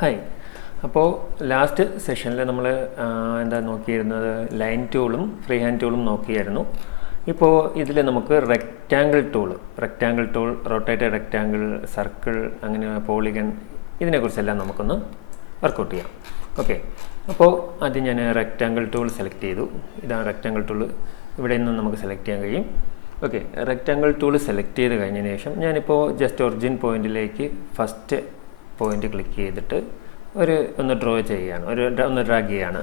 Hi അപ്പോൾ last സെഷനിൽ നമ്മൾ എന്താ നോക്കിയിരുന്നത്? ലൈൻ ടൂളും ഫ്രീ ഹാൻഡ് ടൂളും നോക്കിയായിരുന്നു. ഇപ്പോൾ ഇതിൽ നമുക്ക് rectangle tool rectangle tool rotated rectangle circle അങ്ങനെ പോളിഗൺ ഇതിനെക്കുറിച്ചെല്ലാം നമുക്കൊന്ന് വർക്കൗട്ട് ചെയ്യാം. ഓക്കെ അപ്പോൾ ആദ്യം ഞാൻ റെക്റ്റാങ്കിൾ ടൂൾ സെലക്ട് ചെയ്തു. ഇതാണ് റെക്റ്റാങ്കിൾ ടൂൾ ഇവിടെ നിന്ന് നമുക്ക് സെലക്ട് ചെയ്യാൻ കഴിയും. ഓക്കെ റെക്റ്റാങ്കിൾ ടൂൾ സെലക്ട് ചെയ്ത് കഴിഞ്ഞതിന് ശേഷം ഞാനിപ്പോൾ ജസ്റ്റ് ഒറിജിൻ പോയിന്റിലേക്ക് ഫസ്റ്റ് പോയിന്റ് ക്ലിക്ക് ചെയ്തിട്ട് ഒരു ഒന്ന് ഡ്രോ ചെയ്യുകയാണ് ഒരു ഒന്ന് ഡ്രാഗ് ചെയ്യുകയാണ്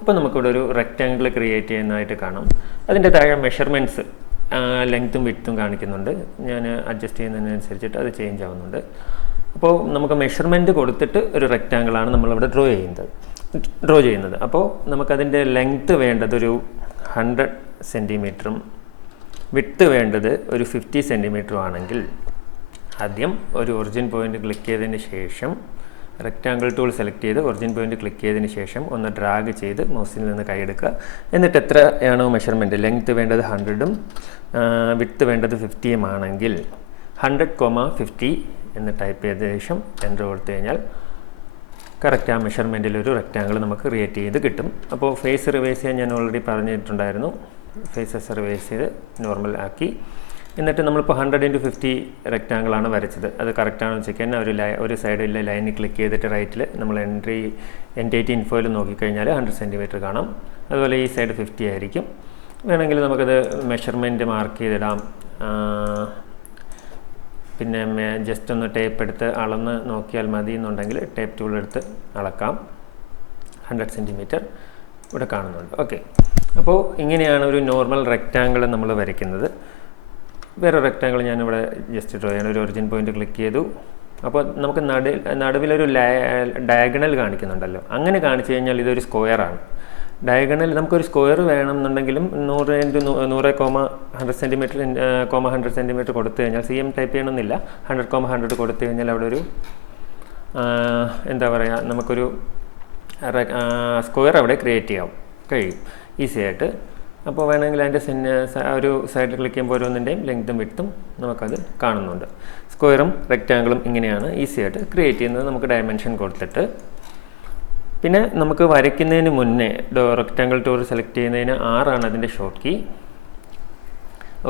അപ്പോൾ നമുക്കിവിടെ ഒരു റെക്റ്റാങ്കിൾ ക്രിയേറ്റ് ചെയ്യുന്നതായിട്ട് കാണാം. അതിന്റെ താഴെ മെഷർമെന്റ്സ് ലെങ്ത്തും വിട്ത്തും കാണിക്കുന്നുണ്ട്. ഞാൻ അഡ്ജസ്റ്റ് ചെയ്യുന്നതിനനുസരിച്ചിട്ട് അത് ചേഞ്ച് ആവുന്നുണ്ട്. അപ്പോൾ നമുക്ക് മെഷർമെന്റ് കൊടുത്തിട്ട് ഒരു റെക്റ്റാങ്കിളാണ് നമ്മളിവിടെ ഡ്രോ ചെയ്യുന്നത്. ഡ്രോ ചെയ്യുന്നത്. അപ്പോൾ നമുക്കതിന്റെ ലെങ്ത്ത് വേണ്ടത് ഒരു ഹൺഡ്രഡ് സെന്റിമീറ്ററും വിട്ത്ത് വേണ്ടത് ഒരു ഫിഫ്റ്റി സെന്റിമീറ്ററും ആണെങ്കിൽ ആദ്യം ഒരു ഒറിജിൻ പോയിന്റ് ക്ലിക്ക് ചെയ്തതിന് ശേഷം റെക്റ്റാങ്കിൾ ടൂൾ സെലക്ട് ചെയ്ത് ഒറിജിൻ പോയിന്റ് ക്ലിക്ക് ചെയ്തതിന് ശേഷം ഒന്ന് ഡ്രാഗ് ചെയ്ത് മൗസിൽ നിന്ന് കൈയെടുക്കുക എന്നിട്ട് എത്രയാണോ മെഷർമെന്റ് ലെങ്ത്ത് വേണ്ടത് ഹൺഡ്രഡും വിത്ത് വേണ്ടത് ഫിഫ്റ്റിയും ആണെങ്കിൽ ഹൺഡ്രഡ് കോമ ഫിഫ്റ്റി എന്ന് ടൈപ്പ് ചെയ്ത ശേഷം എന്റർ കൊടുത്തു കഴിഞ്ഞാൽ കറക്റ്റ് ആ മെഷർമെന്റിൽ ഒരു റെക്റ്റാങ്കിൾ നമുക്ക് ക്രിയേറ്റ് ചെയ്ത് കിട്ടും. അപ്പോൾ ഫേസ് റിവേഴ്സ് ചെയ്യാൻ ഞാൻ ഓൾറെഡി പറഞ്ഞിട്ടുണ്ടായിരുന്നു. ഫേസസ് റിവേഴ്സ് ചെയ്ത് നോർമൽ ആക്കി. എന്നിട്ട് നമ്മളിപ്പോൾ ഹൺഡ്രഡ് ഇന്റു ഫിഫ്റ്റി റെക്റ്റാങ്കിളാണ് വരച്ചത്. അത് കറക്റ്റാണെന്ന് ചെക്ക് ചെയ്യാൻ ഒരു ലൈ ഒരു സൈഡിലെ ലൈനിൽ ക്ലിക്ക് ചെയ്തിട്ട് റൈറ്റിൽ നമ്മൾ എൻട്രി എൻ ടി ടി ഇൻഫോയിൽ നോക്കിക്കഴിഞ്ഞാൽ ഹൺഡ്രഡ് സെന്റിമീറ്റർ കാണാം. അതുപോലെ ഈ സൈഡ് ഫിഫ്റ്റി ആയിരിക്കും. വേണമെങ്കിൽ നമുക്കത് മെഷർമെന്റ് മാർക്ക് ചെയ്തിടാം. പിന്നെ ജസ്റ്റ് ഒന്ന് ടേപ്പ് എടുത്ത് അളന്ന് നോക്കിയാൽ മതി എന്നുണ്ടെങ്കിൽ ടേപ്പ് ടൂൾ എടുത്ത് അളക്കാം. ഹൺഡ്രഡ് സെന്റിമീറ്റർ ഇവിടെ കാണുന്നുണ്ട്. ഓക്കെ അപ്പോൾ ഇങ്ങനെയാണ് ഒരു നോർമൽ റെക്റ്റാങ്കിൾ നമ്മൾ വരയ്ക്കുന്നത്. വേറെ റെക്റ്റാങ്കിൾ ഞാനിവിടെ ജസ്റ്റ് ഡ്രോ ചെയ്യണം ഒരു ഒറിജിൻ പോയിന്റ് ക്ലിക്ക് ചെയ്തു. അപ്പോൾ നമുക്ക് നടു നടുവിലൊരു ഡയഗണൽ കാണിക്കുന്നുണ്ടല്ലോ. അങ്ങനെ കാണിച്ചു കഴിഞ്ഞാൽ ഇതൊരു സ്ക്വയറാണ് ഡയഗണൽ നമുക്കൊരു സ്ക്വയർ വേണമെന്നുണ്ടെങ്കിലും നൂറ് ഇന്റു നൂറ് comma hundred centimetre comma hundred centimetre കൊടുത്തു കഴിഞ്ഞാൽ സി എം ടൈപ്പ് ചെയ്യണമെന്നില്ല. ഹൺഡ്രഡ് കോമ ഹൺഡ്രഡ് കൊടുത്തു കഴിഞ്ഞാൽ അവിടെ ഒരു എന്താ പറയുക നമുക്കൊരു സ്ക്വയർ അവിടെ ക്രിയേറ്റ് ചെയ്യാം. കഴിയും. ഈസി ആയിട്ട്. അപ്പോൾ വേണമെങ്കിൽ അതിന്റെ ഒരു സൈഡിൽ ക്ലിക്ക് ചെയ്യുമ്പോൾ ഓരോന്നിന്റെയും ലെങ്ത്തും വിട്ടും നമുക്കത് കാണുന്നുണ്ട്. സ്ക്വയറും റെക്റ്റാങ്കിളും ഇങ്ങനെയാണ് ഈസി ആയിട്ട് ക്രിയേറ്റ് ചെയ്യുന്നത്. നമുക്ക് ഡയമെൻഷൻ കൊടുത്തിട്ട്. പിന്നെ നമുക്ക് വരയ്ക്കുന്നതിന് മുന്നേ റെക്റ്റാങ്കിൾ ടൂൾ സെലക്ട് ചെയ്യുന്നതിന് ആറാണ് അതിന്റെ short key.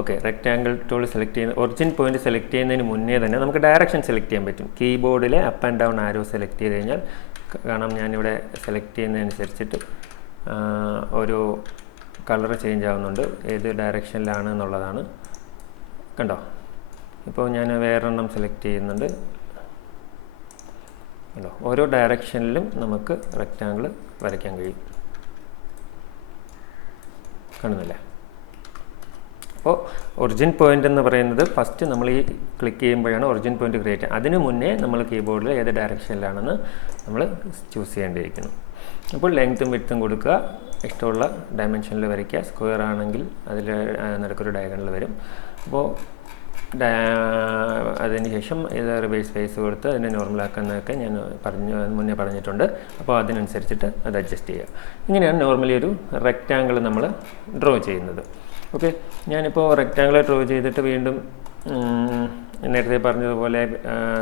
Okay rectangle tool select ചെയ്യുന്ന ഒറിജിൻ പോയിന്റ് സെലക്ട് ചെയ്യുന്നതിന് മുന്നേ തന്നെ നമുക്ക് ഡയറക്ഷൻ സെലക്ട് ചെയ്യാൻ പറ്റും. കീബോർഡിലെ up and down arrow select ചെയ്ത് കഴിഞ്ഞാൽ കാരണം ഞാനിവിടെ സെലക്ട് ചെയ്യുന്നതനുസരിച്ചിട്ട് ഒരു കളർ ചേഞ്ച് ആവുന്നുണ്ട് ഏത് ഡയറക്ഷനിലാണ് എന്നുള്ളതാണ്. കണ്ടോ? ഇപ്പോൾ ഞാൻ വേറെണ്ണം സെലക്ട് ചെയ്യുന്നുണ്ട്. കണ്ടോ? ഓരോ ഡയറക്ഷനിലും നമുക്ക് റെക്റ്റാങ്കിൾ വരയ്ക്കാൻ കഴിയും. കാണുന്നില്ലേ? അപ്പോൾ ഒറിജിൻ പോയിന്റ് എന്ന് പറയുന്നത് ഫസ്റ്റ് നമ്മൾ ഈ ക്ലിക്ക് ചെയ്യുമ്പോഴാണ് ഒറിജിൻ പോയിന്റ് ക്രിയേറ്റ് അതിന് മുന്നേ നമ്മൾ കീബോർഡിൽ ഏത് ഡയറക്ഷനിലാണെന്ന് നമ്മൾ ചൂസ് ചെയ്യേണ്ടിയിരിക്കുന്നു. അപ്പോൾ ലെങ്ത്തും വിത്തും കൊടുക്കുക. ഇഷ്ടമുള്ള ഡയമെൻഷനിൽ വരയ്ക്കുക. സ്ക്വയർ ആണെങ്കിൽ അതിൽ നടക്കൊരു ഡയഗണൽ വരും. അപ്പോൾ അതിന് ശേഷം ഇത് റിവേഴ്സ് ഫേസ് കൊടുത്ത് അതിനെ നോർമലാക്കുന്നതൊക്കെ ഞാൻ പറഞ്ഞു മുന്നേ പറഞ്ഞിട്ടുണ്ട്. അപ്പോൾ അതിനനുസരിച്ചിട്ട് അത് അഡ്ജസ്റ്റ് ചെയ്യുക. ഇങ്ങനെയാണ് നോർമലി ഒരു റെക്റ്റാങ്കിൾ നമ്മൾ ഡ്രോ ചെയ്യുന്നത്. ഓക്കെ ഞാനിപ്പോൾ റെക്റ്റാങ്കിൾ ഡ്രോ ചെയ്തിട്ട് വീണ്ടും നേരത്തെ പറഞ്ഞതുപോലെ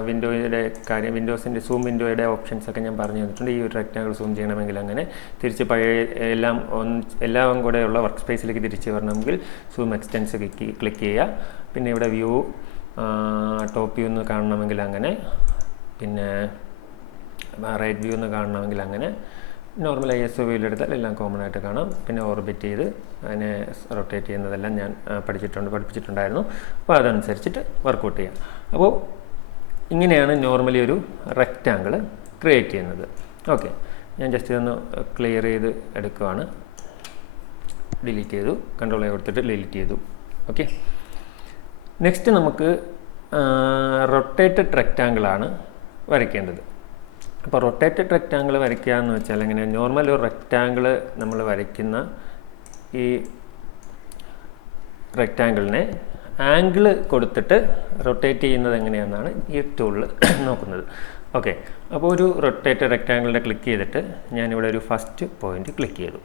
വിൻഡോയുടെ കാര്യം വിൻഡോസിന്റെ സൂം വിൻഡോയുടെ ഓപ്ഷൻസ് ഒക്കെ ഞാൻ പറഞ്ഞു തന്നിട്ടുണ്ട്. ഈ ഒരു റെക്റ്റാങ്കിൾ സൂം ചെയ്യണമെങ്കിൽ അങ്ങനെ തിരിച്ച് പഴയ എല്ലാം ഒന്ന് എല്ലാം കൂടെ ഉള്ള വർക്ക് സ്പേസിലേക്ക് തിരിച്ച് വരണമെങ്കിൽ സൂം എക്സ്റ്റൻസ് ക്ലിക്ക് ക്ലിക്ക് ചെയ്യുക. പിന്നെ ഇവിടെ വ്യൂ ടോപ്പ് വ്യൂ ഒന്ന് കാണണമെങ്കിൽ അങ്ങനെ. പിന്നെ റൈറ്റ് വ്യൂ ഒന്ന് കാണണമെങ്കിൽ അങ്ങനെ. നോർമൽ ഐ എസ് ഒ വിയിലെടുത്താൽ എല്ലാം കോമൺ ആയിട്ട് കാണാം. പിന്നെ ഓർബിറ്റ് ചെയ്ത് അതിനെ റൊട്ടേറ്റ് ചെയ്യുന്നതെല്ലാം ഞാൻ പഠിച്ചിട്ടുണ്ട് പഠിപ്പിച്ചിട്ടുണ്ടായിരുന്നു. അപ്പോൾ അതനുസരിച്ചിട്ട് വർക്കൗട്ട് ചെയ്യാം. അപ്പോൾ ഇങ്ങനെയാണ് നോർമലി ഒരു റെക്റ്റാങ്കിൾ ക്രിയേറ്റ് ചെയ്യുന്നത്. ഓക്കെ ഞാൻ ജസ്റ്റ് ഇതൊന്ന് ക്ലിയർ ചെയ്ത് എടുക്കുവാണ്. ഡിലീറ്റ് ചെയ്തു. കൺട്രോൾ കൊടുത്തിട്ട് ഡിലീറ്റ് ചെയ്തു. ഓക്കെ നെക്സ്റ്റ് നമുക്ക് റൊട്ടേറ്റഡ് റെക്റ്റാങ്കിളാണ് വരയ്ക്കേണ്ടത്. അപ്പോൾ റൊട്ടേറ്റഡ് റെക്റ്റാങ്കിൾ വരയ്ക്കുക എന്ന് വെച്ചാൽ എങ്ങനെ? നോർമൽ ഒരു റെക്റ്റാങ്കിൾ നമ്മൾ വരയ്ക്കുന്ന ഈ റെക്റ്റാങ്കിളിനെ ആംഗിൾ കൊടുത്തിട്ട് റൊട്ടേറ്റ് ചെയ്യുന്നത് എങ്ങനെയാണെന്നാണ് ഈ ടൂളിൽ നോക്കുന്നത്. ഓക്കെ അപ്പോൾ ഒരു റൊട്ടേറ്റഡ് റെക്റ്റാങ്കിളിനെ ക്ലിക്ക് ചെയ്തിട്ട് ഞാനിവിടെ ഒരു ഫസ്റ്റ് പോയിന്റ് ക്ലിക്ക് ചെയ്തു.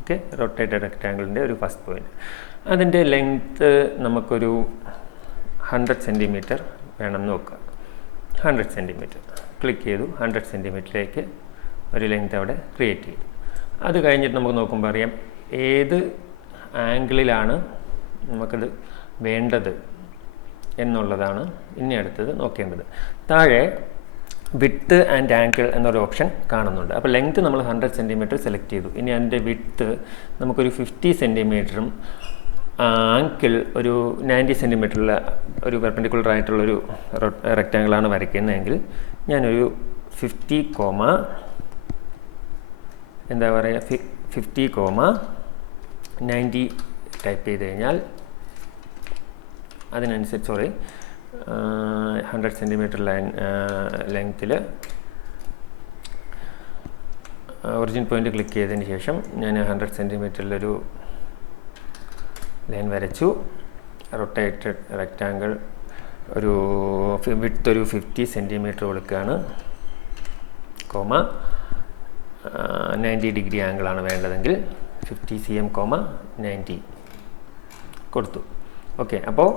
ഓക്കെ റൊട്ടേറ്റഡ് റെക്റ്റാങ്കിളിന്റെ ഒരു ഫസ്റ്റ് പോയിന്റ് അതിന്റെ ലെങ്ത്ത് നമുക്കൊരു ഹൺഡ്രഡ് സെന്റിമീറ്റർ വേണം നോക്കുക ഹൺഡ്രഡ് സെന്റിമീറ്റർ ക്ലിക്ക് ചെയ്തു ഹൺഡ്രഡ് സെന്റിമീറ്ററിലേക്ക് ഒരു ലെങ്ത് അവിടെ ക്രിയേറ്റ് ചെയ്തു. അത് കഴിഞ്ഞിട്ട് നമുക്ക് നോക്കുമ്പോൾ അറിയാം ഏത് ആംഗിളിലാണ് നമുക്കത് വേണ്ടത് എന്നുള്ളതാണ് ഇനി അടുത്തത് നോക്കേണ്ടത്. താഴെ വിത്ത് ആൻഡ് ആംഗിൾ എന്നൊരു ഓപ്ഷൻ കാണുന്നുണ്ട്. അപ്പോൾ ലെങ്ത് നമ്മൾ ഹൺഡ്രഡ് സെന്റിമീറ്റർ സെലക്ട് ചെയ്തു. ഇനി അതിന്റെ വിത്ത് നമുക്കൊരു ഫിഫ്റ്റി സെന്റിമീറ്ററും ആങ്കിൾ ഒരു നയന്റി സെന്റിമീറ്ററുള്ള ഒരു പെർപെൻഡിക്കുലർ ആയിട്ടുള്ളൊരു റെക്റ്റാങ്കിളാണ് വരയ്ക്കുന്നതെങ്കിൽ ഞാനൊരു ഫിഫ്റ്റി കോമ എന്താ പറയുക ഫിഫ്റ്റി കോമ നയന്റി ടൈപ്പ് ചെയ്ത് കഴിഞ്ഞാൽ അതിനനുസരിച്ച് സോറി ഹൺഡ്രഡ് സെന്റിമീറ്റർ ലൈൻ ലെങ്ത്തിൽ ഒറിജിൻ പോയിന്റ് ക്ലിക്ക് ചെയ്തതിന് ശേഷം ഞാൻ ഹൺഡ്രഡ് സെന്റിമീറ്ററിലൊരു ലൈൻ വരച്ചു. റൊട്ടേറ്റഡ് റെക്റ്റാങ്കിൾ ഒരു വിട്ട് ഒരു ഫിഫ്റ്റി സെന്റിമീറ്റർ കൊടുക്കുകയാണ് കോമ നയന്റി ഡിഗ്രി ആംഗിളാണ് വേണ്ടതെങ്കിൽ fifty C M comma ninety കൊടുത്തു. ഓക്കെ അപ്പോൾ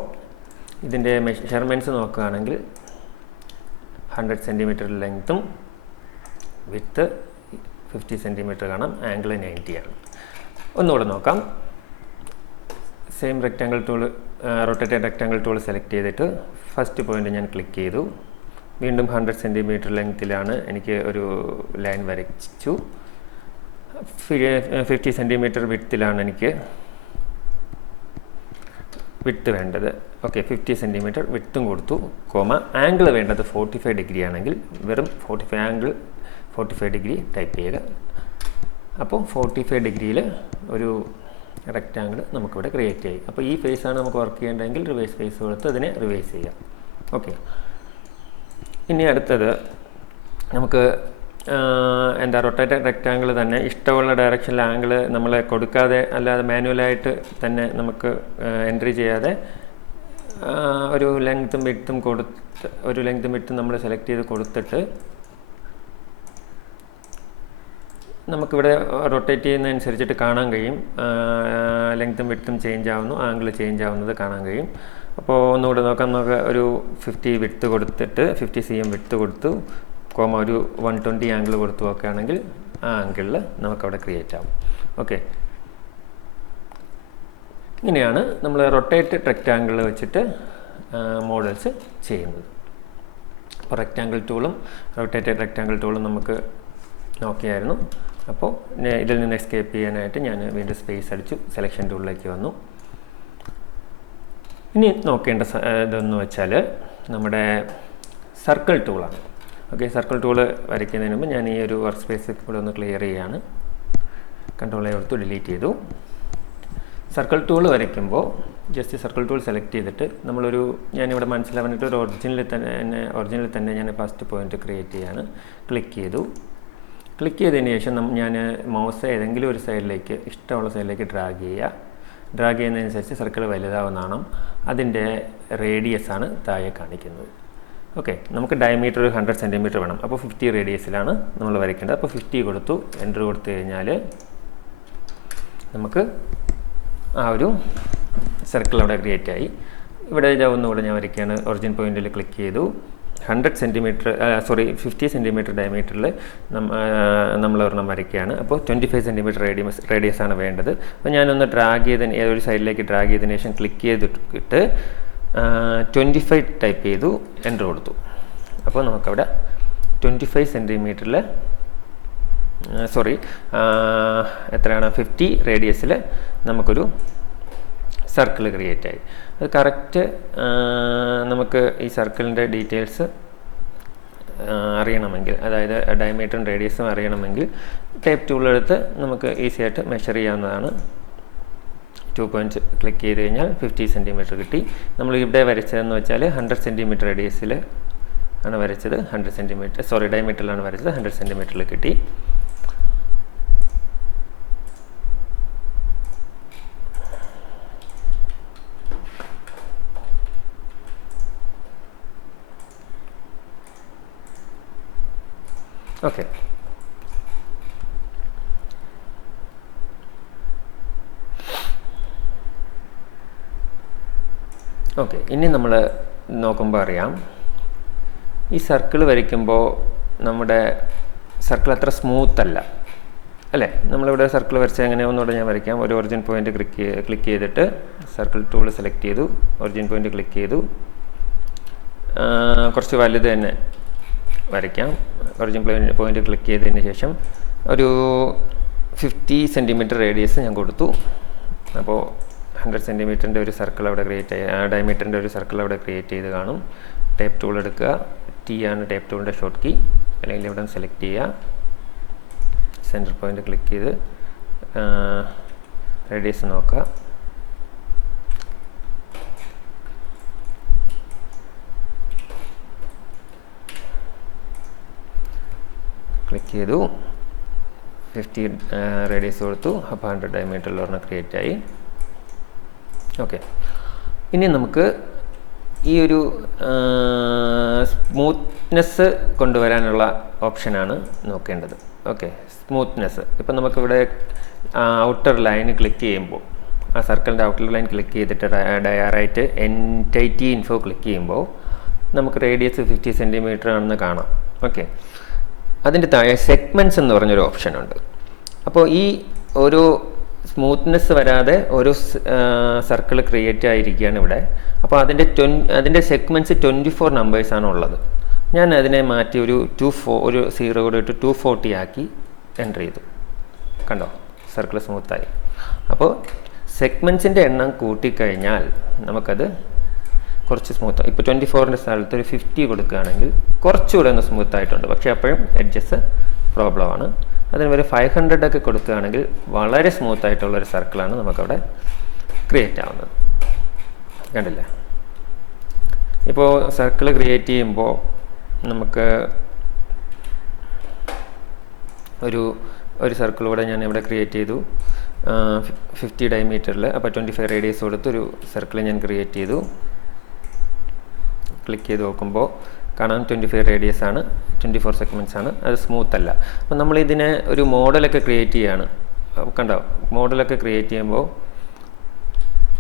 ഇതിന്റെ മെഷർമെന്റ്സ് നോക്കുകയാണെങ്കിൽ ഹൺഡ്രഡ് സെന്റിമീറ്റർ ലെങ്ത്തും വിത്ത് ഫിഫ്റ്റി സെന്റിമീറ്റർ കാണാം. ആംഗിൾ നയന്റി ആണ്. ഒന്നുകൂടെ നോക്കാം. Same rectangle tool rotated rectangle tool select ചെയ്തിട്ട് ഫസ്റ്റ് പോയിന്റ് ഞാൻ ക്ലിക്ക് ചെയ്തു. വീണ്ടും ഹൺഡ്രഡ് സെന്റിമീറ്റർ ലെങ്ത്തിലാണ് എനിക്ക് ഒരു ലൈൻ വരച്ചു. ഫിഫ്റ്റി സെന്റിമീറ്റർ വിട്ടിലാണ് എനിക്ക് വിട്ട് വേണ്ടത്. ഓക്കെ ഫിഫ്റ്റി സെന്റിമീറ്റർ വിട്ടും കൊടുത്തു. കോമ ആംഗിൾ വേണ്ടത് ഫോർട്ടി ഫൈവ് ഡിഗ്രി ആണെങ്കിൽ വെറും forty five angle forty five degree type ചെയ്യുക. അപ്പോൾ ഫോർട്ടി ഫൈവ് ഡിഗ്രിയിൽ ഒരു റെക്റ്റാങ്കിൾ നമുക്കിവിടെ ക്രിയേറ്റ് ചെയ്യും. അപ്പോൾ ഈ ഫേസാണ് നമുക്ക് വർക്ക് ചെയ്യേണ്ടതെങ്കിൽ റിവേഴ്സ് ഫേസ് കൊടുത്ത് അതിനെ റിവേഴ്സ് ചെയ്യാം. ഓക്കെ ഇനി അടുത്തത് നമുക്ക് എന്താ റൊട്ടേറ്റഡ് റെക്റ്റാങ്കിൾ തന്നെ ഇഷ്ടമുള്ള ഡയറക്ഷനിൽ ആംഗിൾ നമ്മൾ കൊടുക്കാതെ അല്ലാതെ മാനുവലായിട്ട് തന്നെ നമുക്ക് എൻട്രി ചെയ്യാതെ ഒരു ലെങ്ത്തും വിട്ടും കൊടുത്ത് ഒരു ലെങ്ത്തും വിട്ടും നമ്മൾ സെലക്ട് ചെയ്ത് കൊടുത്തിട്ട് നമുക്കിവിടെ റൊട്ടേറ്റ് ചെയ്യുന്നതനുസരിച്ചിട്ട് കാണാൻ കഴിയും. ലെങ്ത്തും വിട്ടും ചേഞ്ച് ആവുന്നു. ആംഗിൾ ചേഞ്ച് ആവുന്നത് കാണാൻ കഴിയും. അപ്പോൾ ഒന്നുകൂടെ നോക്കാം. നമുക്ക് ഒരു ഫിഫ്റ്റി വിട്ട് കൊടുത്തിട്ട് ഫിഫ്റ്റി സി എം വിട്ട് കൊടുത്തു. കോമ ഒരു വൺ ട്വന്റി ആംഗിൾ കൊടുത്തു നോക്കുകയാണെങ്കിൽ ആ ആംഗിളിൽ നമുക്കവിടെ ക്രിയേറ്റ് ആവും. ഓക്കെ ഇങ്ങനെയാണ് നമ്മൾ റൊട്ടേറ്റ് റെക്റ്റാങ്കിൾ വെച്ചിട്ട് മോഡൽസ് ചെയ്യുന്നത്. അപ്പോൾ റെക്റ്റാങ്കിൾ ടൂളും റൊട്ടേറ്റഡ് റെക്റ്റാങ്കിൾ ടൂളും നമുക്ക് നോക്കിയായിരുന്നു. അപ്പോൾ ഇതിൽ നിന്ന് എസ്കേപ്പ് ചെയ്യാനായിട്ട് ഞാൻ വീണ്ടും സ്പേസ് അടിച്ചു. സെലക്ഷൻ ടൂളിലേക്ക് വന്നു. ഇനി നോക്കേണ്ട ഇതെന്ന് വെച്ചാൽ നമ്മുടെ സർക്കിൾ ടൂളാണ് ഓക്കെ സർക്കിൾ ടൂൾ വരയ്ക്കുന്നതിന് മുമ്പ് ഞാൻ ഈ ഒരു വർക്ക് സ്പേസ് കൂടെ ഒന്ന് ക്ലിയർ ചെയ്യാണ്. കൺട്രോൾ കൊടുത്ത് ഡിലീറ്റ് ചെയ്തു. സർക്കിൾ ടൂൾ വരയ്ക്കുമ്പോൾ ജസ്റ്റ് സർക്കിൾ ടൂൾ സെലക്ട് ചെയ്തിട്ട് നമ്മളൊരു ഞാനിവിടെ മനസ്സിലാവാനായിട്ട് ഒരു ഒറിജിനലിൽ തന്നെ ഒറിജിനലിൽ തന്നെ ഞാൻ ഫസ്റ്റ് പോയിന്റ് ക്രിയേറ്റ് ചെയ്യാണ്. ക്ലിക്ക് ചെയ്തു. ക്ലിക്ക് ചെയ്തതിന് ശേഷം ഞാൻ മൗസ് ഏതെങ്കിലും ഒരു സൈഡിലേക്ക് ഇഷ്ടമുള്ള സൈഡിലേക്ക് ഡ്രാഗ് ചെയ്യുക. ഡ്രാഗ് ചെയ്യുന്നതനുസരിച്ച് സർക്കിൾ വലുതാവുന്നതാണ്. അതിന്റെ റേഡിയസ് ആണ് താഴെ കാണിക്കുന്നത്. ഓക്കെ നമുക്ക് ഡയമീറ്റർ ഒരു ഹൺഡ്രഡ് സെന്റിമീറ്റർ വേണം. അപ്പോൾ ഫിഫ്റ്റി റേഡിയസിലാണ് നമ്മൾ വരയ്ക്കേണ്ടത്. അപ്പോൾ ഫിഫ്റ്റി കൊടുത്തു. എന്റർ കൊടുത്തു കഴിഞ്ഞാൽ നമുക്ക് ആ ഒരു സർക്കിൾ അവിടെ ക്രിയേറ്റ് ആയി. ഇവിടെ ഒന്നുകൂടെ ഞാൻ വരയ്ക്കുകയാണ്. ഒറിജിൻ പോയിന്റിൽ ക്ലിക്ക് ചെയ്തു. Hundred centimetre sorry fifty centimetre ഡയമീറ്ററിൽ നമ്മൾ ഒരെണ്ണം വരയ്ക്കുകയാണ്. അപ്പോൾ twenty five centimetre radius radius ആണ് വേണ്ടത്. അപ്പോൾ ഞാനൊന്ന് ഡ്രാഗ് ചെയ്തതിന് ഏതൊരു സൈഡിലേക്ക് ഡ്രാഗ് ചെയ്തതിന് ശേഷം ക്ലിക്ക് ചെയ്തിട്ട് ട്വന്റി ഫൈവ് ടൈപ്പ് ചെയ്തു എന്റർ കൊടുത്തു. അപ്പോൾ നമുക്കവിടെ ട്വന്റി ഫൈവ് സെന്റിമീറ്ററിൽ സോറി എത്രയാണ്? ഫിഫ്റ്റി റേഡിയസിൽ നമുക്കൊരു സർക്കിൾ ക്രിയേറ്റ് ആയി. അത് കറക്റ്റ് നമുക്ക് ഈ സർക്കിളിന്റെ ഡീറ്റെയിൽസ് അറിയണമെങ്കിൽ അതായത് ഡയമീറ്ററും റേഡിയസും അറിയണമെങ്കിൽ ടേപ്പ് ടൂളെടുത്ത് നമുക്ക് ഈസി ആയിട്ട് മെഷർ ചെയ്യാവുന്നതാണ്. ടു പോയിന്റ് ക്ലിക്ക് ചെയ്ത് കഴിഞ്ഞാൽ ഫിഫ്റ്റി സെന്റിമീറ്റർ കിട്ടി. നമ്മൾ ഇവിടെ വരച്ചതെന്ന് വെച്ചാൽ ഹൺഡ്രഡ് സെന്റിമീറ്റർ റേഡിയസിൽ ആണ് വരച്ചത്. ഹൺഡ്രഡ് സെന്റിമീറ്റർ സോറി ഡയമീറ്ററിലാണ് വരച്ചത്. ഹൺഡ്രഡ് സെന്റിമീറ്ററിൽ കിട്ടി. ഓക്കെ ഓക്കെ ഇനി നമ്മൾ നോക്കുമ്പോൾ അറിയാം. ഈ സർക്കിൾ വരയ്ക്കുമ്പോൾ നമ്മുടെ സർക്കിൾ അത്ര സ്മൂത്ത് അല്ല. അല്ലേ? നമ്മളിവിടെ സർക്കിൾ വരച്ച എങ്ങനെ ഒന്നുകൂടെ ഞാൻ വരയ്ക്കാം. ഒരു ഒറിജിൻ പോയിന്റ് ക്ലിക്ക് ക്ലിക്ക് ചെയ്തിട്ട് സർക്കിൾ ടൂൾ സെലക്ട് ചെയ്തു. ഒറിജിൻ പോയിന്റ് ക്ലിക്ക് ചെയ്തു. കുറച്ച് വലുത് തന്നെ വരയ്ക്കാം. ഒറിജിൻ പോയിന്റ് ക്ലിക്ക് ചെയ്തതിന് ശേഷം ഒരു ഫിഫ്റ്റി സെന്റിമീറ്റർ റേഡിയസ് ഞാൻ കൊടുത്തു. അപ്പോൾ ഹൺഡ്രഡ് സെന്റിമീറ്ററിന്റെ ഒരു സർക്കിൾ അവിടെ ക്രിയേറ്റ് ഡയമീറ്ററിന്റെ ഒരു സർക്കിൾ അവിടെ ക്രിയേറ്റ് ചെയ്ത് കാണും. ടേപ്പ് ടൂൾ എടുക്കുക. ടി ആണ് ടേപ്പ് ടൂളിന്റെ ഷോർട്ട് കീ അല്ലെങ്കിൽ ഇവിടെ സെലക്ട് ചെയ്യുക സെന്റർ പോയിന്റ് ക്ലിക്ക് ചെയ്ത് റേഡിയസ് നോക്കുക. ക്ലിക്ക് ചെയ്തു. ഫിഫ്റ്റി റേഡിയസ് കൊടുത്തു. അപ്പോൾ ഹൺഡ്രഡ് ഡയമീറ്ററിൽ ഒരെണ്ണം ക്രിയേറ്റ് ആയി. ഓക്കെ ഇനി നമുക്ക് ഈ ഒരു സ്മൂത്ത്നെസ് കൊണ്ടുവരാനുള്ള ഓപ്ഷനാണ് നോക്കേണ്ടത്. ഓക്കെ സ്മൂത്ത്നെസ് ഇപ്പം നമുക്കിവിടെ ഔട്ടർ ലൈൻ ക്ലിക്ക് ചെയ്യുമ്പോൾ ആ സർക്കിളിന്റെ ഔട്ടർ ലൈൻ ക്ലിക്ക് ചെയ്തിട്ട് ഡയറായിട്ട് എന്റൈറ്റി ഇൻഫോ ക്ലിക്ക് ചെയ്യുമ്പോൾ നമുക്ക് റേഡിയസ് ഫിഫ്റ്റി സെന്റിമീറ്റർ ആണെന്ന് കാണാം. ഓക്കെ അതിന്റെ താഴെ സെഗ്മെന്റ്സ് എന്ന് പറഞ്ഞൊരു ഓപ്ഷൻ ഉണ്ട്. അപ്പോൾ ഈ ഒരു സ്മൂത്ത്നെസ് വരാതെ ഒരു സർക്കിൾ ക്രിയേറ്റ് ആയിരിക്കുകയാണ് ഇവിടെ. അപ്പോൾ അതിന്റെ ട്വൻ അതിന്റെ സെഗ്മെന്റ്സ് ട്വന്റി ഫോർ നമ്പേഴ്സാണ് ഉള്ളത്. ഞാൻ അതിനെ മാറ്റി ഒരു ടു ഫോ ഒരു സീറോ കൂടെ ഇട്ട് ടു ഫോർട്ടി ആക്കി എന്റർ ചെയ്തു. കണ്ടോ? സർക്കിൾ സ്മൂത്തായി അപ്പോൾ സെഗ്മെന്റ്സിന്റെ എണ്ണം കൂട്ടിക്കഴിഞ്ഞാൽ നമുക്കത് കുറച്ച് സ്മൂത്ത് ഇപ്പോൾ ട്വന്റി ഫോറിന്റെ സ്ഥലത്ത് ഒരു ഫിഫ്റ്റി കൊടുക്കുകയാണെങ്കിൽ കുറച്ചുകൂടെ ഒന്ന് സ്മൂത്ത് ആയിട്ടുണ്ട്. പക്ഷേ അപ്പോഴും എഡ്ജസ് പ്രോബ്ലമാണ് അതിന് ഒരു ഫൈവ് ഹൺഡ്രഡ് ഒക്കെ കൊടുക്കുകയാണെങ്കിൽ വളരെ സ്മൂത്ത് ആയിട്ടുള്ളൊരു സർക്കിളാണ് നമുക്കവിടെ ക്രിയേറ്റ് ആവുന്നത്. കണ്ടില്ല? ഇപ്പോൾ സർക്കിൾ ക്രിയേറ്റ് ചെയ്യുമ്പോൾ നമുക്ക് ഒരു ഒരു സർക്കിൾ കൂടെ ഞാൻ ഇവിടെ ക്രിയേറ്റ് ചെയ്തു ഫിഫ്റ്റി ഡയമീറ്ററിൽ അപ്പോൾ ട്വന്റി ഫൈവ് റേഡിയസ് കൊടുത്ത് ഒരു സർക്കിൾ ഞാൻ ക്രിയേറ്റ് ചെയ്തു. ക്ലിക്ക് ചെയ്ത് നോക്കുമ്പോൾ കാണാൻ ട്വന്റി ഫൈവ് റേഡിയസ് ആണ് ട്വന്റി ഫോർ സെഗ്മെന്റ്സ് ആണ് അത് സ്മൂത്ത് അല്ല. അപ്പോൾ നമ്മൾ ഇതിനെ ഒരു മോഡലൊക്കെ ക്രിയേറ്റ് അപ്പോൾ കണ്ടോ മോഡലൊക്കെ ക്രിയേറ്റ് ചെയ്യുമ്പോൾ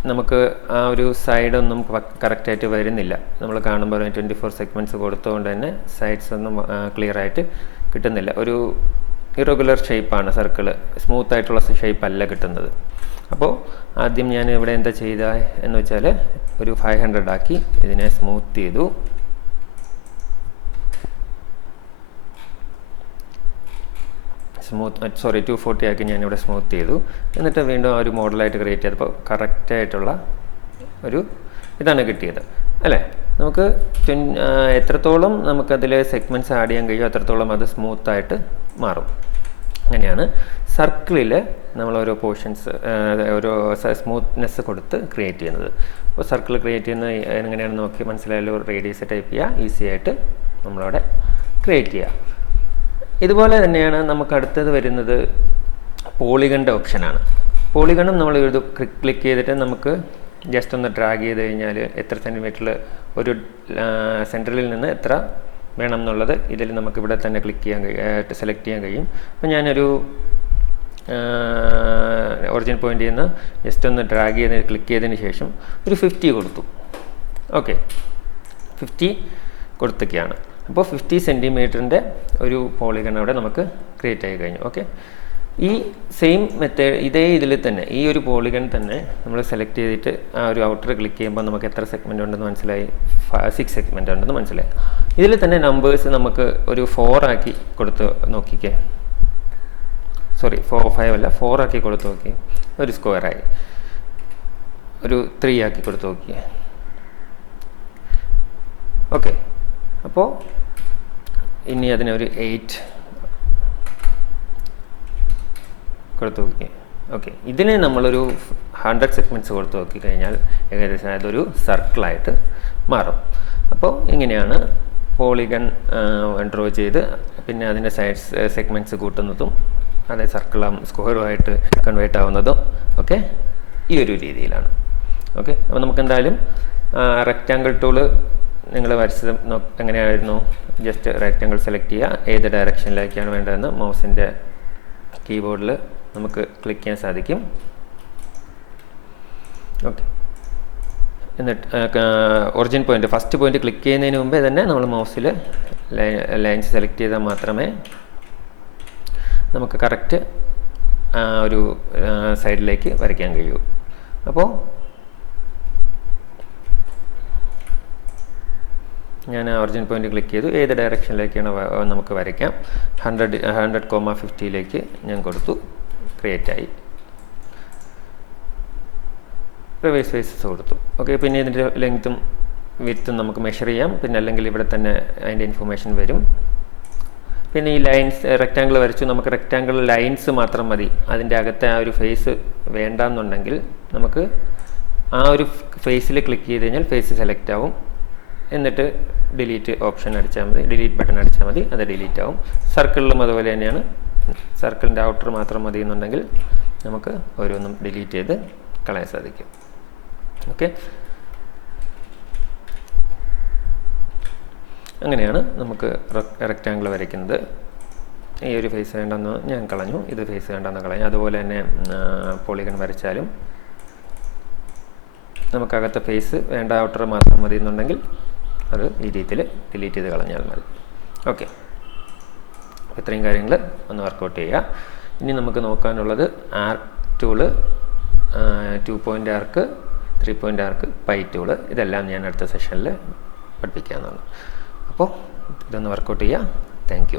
നമുക്ക് ആ ഒരു സൈഡൊന്നും കറക്റ്റായിട്ട് വരുന്നില്ല. നമ്മൾ കാണുമ്പോൾ ട്വന്റി ഫോർ സെഗ്മെന്റ്സ് കൊടുത്തുകൊണ്ട് തന്നെ സൈഡ്സ് ഒന്നും ക്ലിയർ ആയിട്ട് കിട്ടുന്നില്ല. ഒരു ഇറഗുലർ ഷേപ്പാണ് സർക്കിൾ സ്മൂത്ത് ആയിട്ടുള്ള ഷേപ്പ് അല്ല കിട്ടുന്നത്. അപ്പോൾ ആദ്യം ഞാൻ ഇവിടെ എന്താ ചെയ്ത എന്ന് വെച്ചാൽ ഒരു ഫൈവ് ഹൺഡ്രഡ് ആക്കി ഇതിനെ സ്മൂത്ത് ചെയ്തു. സ്മൂത്ത് സോറി ടു ഫോർട്ടി ആക്കി ഇവിടെ സ്മൂത്ത് ചെയ്തു. എന്നിട്ട് വീണ്ടും ആ ഒരു മോഡലായിട്ട് ക്രിയേറ്റ് ചെയ്തപ്പോൾ കറക്റ്റായിട്ടുള്ള ഒരു ഇതാണ് കിട്ടിയത്. അല്ലേ? നമുക്ക് എത്രത്തോളം നമുക്കതിൽ സെഗ്മെന്റ്സ് ആഡ് ചെയ്യാൻ കഴിയും അത്രത്തോളം അത് സ്മൂത്തായിട്ട് മാറും. അങ്ങനെയാണ്. സർക്കിളിൽ നമ്മൾ ഓരോ പോർഷൻസ് ഓരോ സ്മൂത്ത്നെസ് കൊടുത്ത് ക്രിയേറ്റ് ചെയ്യുന്നത്. അപ്പോൾ സർക്കിൾ ക്രിയേറ്റ് ചെയ്യുന്ന എങ്ങനെയാണെന്ന് നോക്കി മനസ്സിലായാലും റേഡിയസ് ടൈപ്പ് ചെയ്യുക ഈസി ആയിട്ട് നമ്മളവിടെ ക്രിയേറ്റ് ചെയ്യുക ഇതുപോലെ തന്നെയാണ് നമുക്ക് അടുത്തത് വരുന്നത് പോളിഗണിന്റെ ഓപ്ഷനാണ് പോളിഗണും നമ്മൾ ഇത് ക്ലിക്ക് ചെയ്തിട്ട് നമുക്ക് ജസ്റ്റ് ഒന്ന് ഡ്രാഗ് ചെയ്ത് കഴിഞ്ഞാൽ എത്ര സെന്റിമീറ്ററിൽ ഒരു സെന്ററിൽ നിന്ന് എത്ര വേണം എന്നുള്ളത് ഇതിൽ നമുക്ക് ഇവിടെ തന്നെ ക്ലിക്ക് ചെയ്യാൻ കഴിയും സെലക്ട് ചെയ്യാൻ കഴിയും. അപ്പോൾ ഞാനൊരു ഒറിജിൻ പോയിന്റിൽ നിന്ന് ജസ്റ്റ് ഒന്ന് ഡ്രാഗ് ചെയ്ത് ക്ലിക്ക് ചെയ്തതിന് ശേഷം ഒരു ഫിഫ്റ്റി കൊടുത്തു. ഓക്കെ ഫിഫ്റ്റി കൊടുത്തൊക്കെയാണ്. അപ്പോൾ ഫിഫ്റ്റി സെന്റിമീറ്ററിന്റെ ഒരു പോളിഗൺ അവിടെ നമുക്ക് ക്രിയേറ്റ് ആയി കഴിഞ്ഞു. ഓക്കെ ഈ സെയിം മെത്തേഡ് ഇതേ ഇതിൽ തന്നെ ഈ ഒരു പോളിഗൺ തന്നെ നമ്മൾ സെലക്ട് ചെയ്തിട്ട് ആ ഒരു ഔട്ടർ ക്ലിക്ക് ചെയ്യുമ്പോൾ നമുക്ക് എത്ര സെഗ്മെന്റ് ഉണ്ടെന്ന് മനസ്സിലായി? സിക്സ് സെഗ്മെന്റ് ഉണ്ടെന്ന് മനസ്സിലായി. ഇതിൽ തന്നെ നമ്പേഴ്സ് നമുക്ക് ഒരു ഫോർ ആക്കി കൊടുത്ത് നോക്കിക്കേ. സോറി ഫോർ ഫൈവ് അല്ല ഫോർ ആക്കി കൊടുത്ത് നോക്കിയേ ഒരു സ്ക്വയറായി ഒരു ത്രീ ആക്കി കൊടുത്ത് നോക്കിയേ. ഓക്കെ അപ്പോൾ ഇനി അതിനെ ഒരു എയ്റ്റ് കൊടുത്ത് നോക്കിയേ. ഓക്കെ ഇതിനെ നമ്മളൊരു ഹൺഡ്രഡ് സെഗ്മെന്റ്സ് കൊടുത്ത് നോക്കിക്കഴിഞ്ഞാൽ ഏകദേശം അതൊരു സർക്കിളായിട്ട് മാറും. അപ്പോൾ ഇങ്ങനെയാണ് പോളിഗൺ ഡ്രോ ചെയ്ത് പിന്നെ അതിന്റെ സൈഡ്സ് സെഗ്മെന്റ്സ് കൂട്ടുന്നതും അതേ സർക്കിളും സ്ക്വയറുമായിട്ട് കൺവേർട്ട് ആവുന്നതും ഒക്കെ ഈ ഒരു രീതിയിലാണ്. ഓക്കെ അപ്പോൾ നമുക്ക് എന്തായാലും റെക്റ്റാങ്കിൾ ടൂൾ നിങ്ങൾ വരച്ചത് എങ്ങനെയായിരുന്നു? ജസ്റ്റ് റെക്റ്റാങ്കിൾ സെലക്ട് ചെയ്യുക. ഏത് ഡയറക്ഷനിലേക്കാണ് വേണ്ടതെന്ന് മൗസിന്റെ കീബോർഡിൽ നമുക്ക് ക്ലിക്ക് ചെയ്യാൻ സാധിക്കും. ഓക്കെ എന്നിട്ട് origin point first point click ചെയ്യുന്നതിന് മുമ്പേ തന്നെ നമ്മൾ മൗസിൽ ലൈൻസ് സെലക്ട് ചെയ്താൽ മാത്രമേ നമുക്ക് കറക്റ്റ് ഒരു സൈഡിലേക്ക് വരയ്ക്കാൻ കഴിയൂ. അപ്പോൾ ഞാൻ ഒറിജിൻ പോയിന്റ് ക്ലിക്ക് ചെയ്തു. ഏത് ഡയറക്ഷനിലേക്കാണ് നമുക്ക് വരയ്ക്കാം. ഹൺഡ്രഡ് ഹൺഡ്രഡ് കോമ ഫിഫ്റ്റിയിലേക്ക് ഞാൻ കൊടുത്തു. ക്രിയേറ്റ് ആയി റിവേഴ്സ് ഫേസസ് കൊടുത്തു. ഓക്കെ പിന്നെ ഇതിന്റെ ലെങ്ത്തും വിത്തും നമുക്ക് മെഷർ ചെയ്യാം. പിന്നെ അല്ലെങ്കിൽ ഇവിടെ തന്നെ അതിന്റെ ഇൻഫർമേഷൻ വരും. പിന്നെ ഈ ലൈൻസ് റെക്റ്റാങ്കിൾ വരച്ചു. നമുക്ക് റെക്റ്റാങ്കിൾ ലൈൻസ് മാത്രം മതി. അതിന്റെ അകത്തെ ആ ഒരു ഫേസ് വേണ്ടാന്നുണ്ടെങ്കിൽ നമുക്ക് ആ ഒരു ഫേസിൽ ക്ലിക്ക് ചെയ്ത് കഴിഞ്ഞാൽ ഫേസ് സെലക്ട് ആവും. എന്നിട്ട് ഡിലീറ്റ് ഓപ്ഷൻ അടിച്ചാൽ മതി. ഡിലീറ്റ് ബട്ടൺ അടിച്ചാൽ മതി. അത് ഡിലീറ്റ് ആവും. സർക്കിളിലും അതുപോലെ തന്നെയാണ്. സർക്കിളിന്റെ ഔട്ടർ മാത്രം മതി എന്നുണ്ടെങ്കിൽ നമുക്ക് ഓരോന്നും ഡിലീറ്റ് ചെയ്ത് കളയാൻ സാധിക്കും. ഓക്കെ അങ്ങനെയാണ് നമുക്ക് റെക്റ്റാങ്കിൾ വരയ്ക്കുന്നത്. ഈ ഒരു ഫേസ് വേണ്ടെന്ന് ഞാൻ കളഞ്ഞു. ഇത് ഫേസ് വേണ്ടെന്ന് കളഞ്ഞു. അതുപോലെ തന്നെ പോളിഗൺ വരച്ചാലും നമുക്കകത്തെ ഫേസ് വേണ്ട ഔട്ടർ മാത്രം മതി എന്നുണ്ടെങ്കിൽ അത് ഈ രീതിയിൽ ഡിലീറ്റ് ചെയ്ത് കളഞ്ഞാൽ മതി. ഓക്കെ ഇത്രയും കാര്യങ്ങൾ ഒന്ന് വർക്കൗട്ട് ചെയ്യുക. ഇനി നമുക്ക് നോക്കാനുള്ളത് arc tool two point arc three point arc pi tool ഇതെല്ലാം ഞാൻ അടുത്ത സെഷനിൽ പഠിപ്പിക്കാമെന്നാണ്. അപ്പോൾ ഇതൊന്ന് വർക്കൗട്ട് ചെയ്യുക താങ്ക്